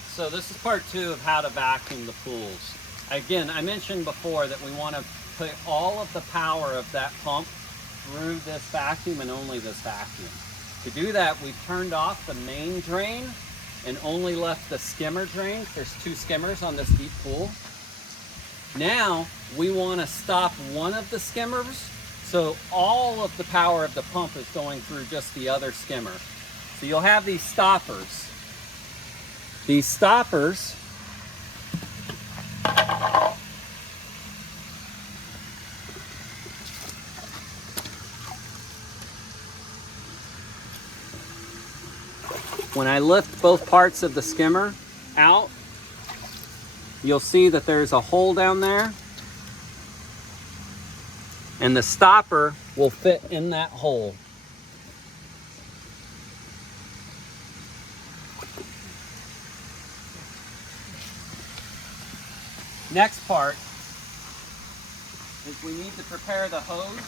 right, so this is part 2 of how to vacuum the pools. Again, I mentioned before that we want to put all of the power of that pump through this vacuum and only this vacuum. To do that, we've turned off the main drain and only left the skimmer drain. There's 2 skimmers on this deep pool. Now we want to stop one of the skimmers, so all of the power of the pump is going through just the other skimmer. So you'll have these stoppers. These stoppers when I lift both parts of the skimmer out, you'll see that there's a hole down there, and the stopper will fit in that hole. Next part is we need to prepare the hose.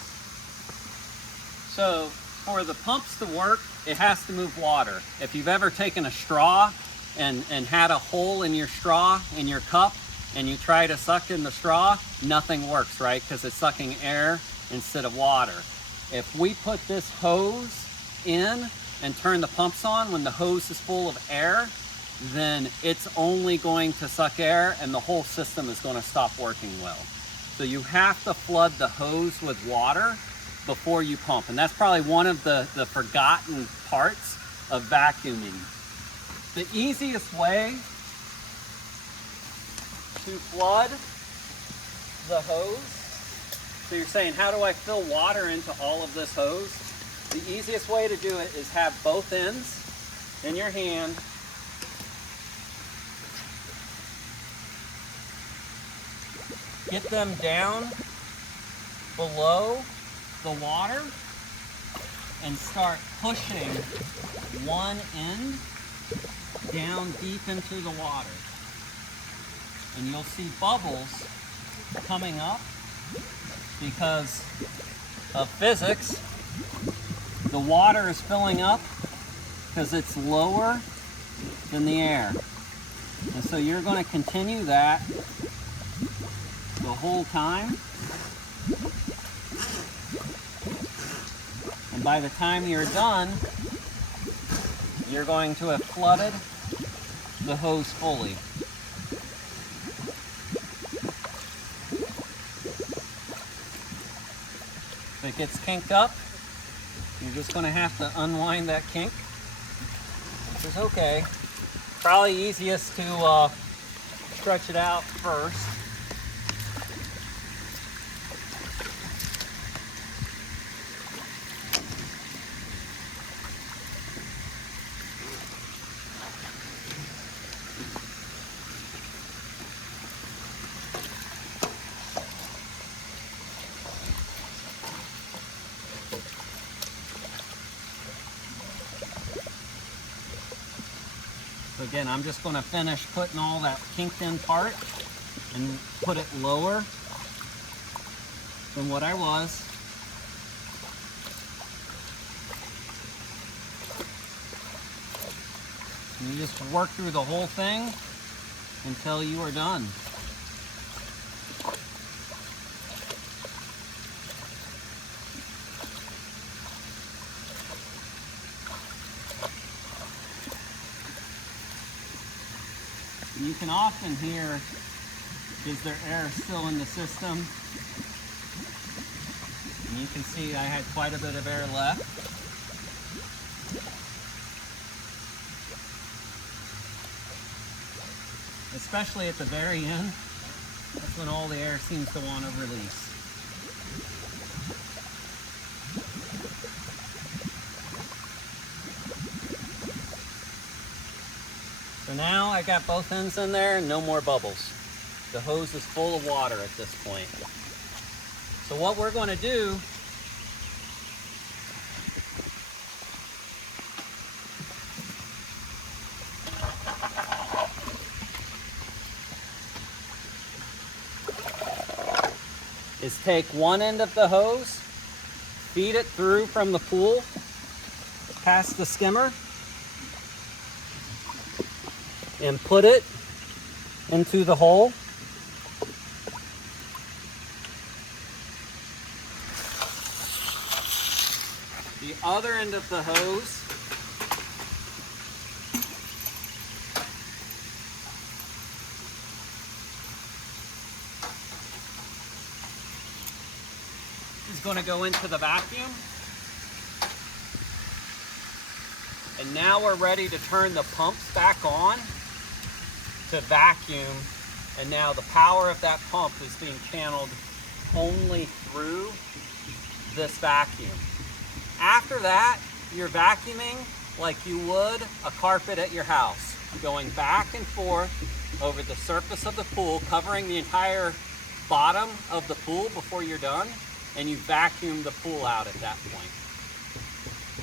So for the pumps to work, it has to move water. If you've ever taken a straw and had a hole in your straw in your cup and you try to suck in the straw, nothing works, right? Because it's sucking air instead of water. If we put this hose in and turn the pumps on when the hose is full of air, then it's only going to suck air and the whole system is going to stop working well. So you have to flood the hose with water before you pump. And that's probably one of the forgotten parts of vacuuming. The easiest way to flood the hose, so you're saying, how do I fill water into all of this hose? The easiest way to do it is have both ends in your hand. Get them down below the water and start pushing one end down deep into the water. And you'll see bubbles coming up because of physics. The water is filling up because it's lower than the air. And so you're going to continue that the whole time. And by the time you're done, you're going to have flooded the hose fully. If it gets kinked up, you're just going to have to unwind that kink, which is okay. Probably easiest to stretch it out first. So again, I'm just going to finish putting all that kinked in part and put it lower than what I was. And you just work through the whole thing until you are done. You can often hear, is there air still in the system? And you can see I had quite a bit of air left. Especially at the very end, that's when all the air seems to want to release. So now I got both ends in there, no more bubbles. The hose is full of water at this point. So what we're going to do is take one end of the hose, feed it through from the pool, past the skimmer, and put it into the hole. The other end of the hose is going to go into the vacuum. And now we're ready to turn the pumps back on to vacuum. And now the power of that pump is being channeled only through this vacuum. After that, you're vacuuming like you would a carpet at your house, going back and forth over the surface of the pool, covering the entire bottom of the pool before you're done, and you vacuum the pool out at that point.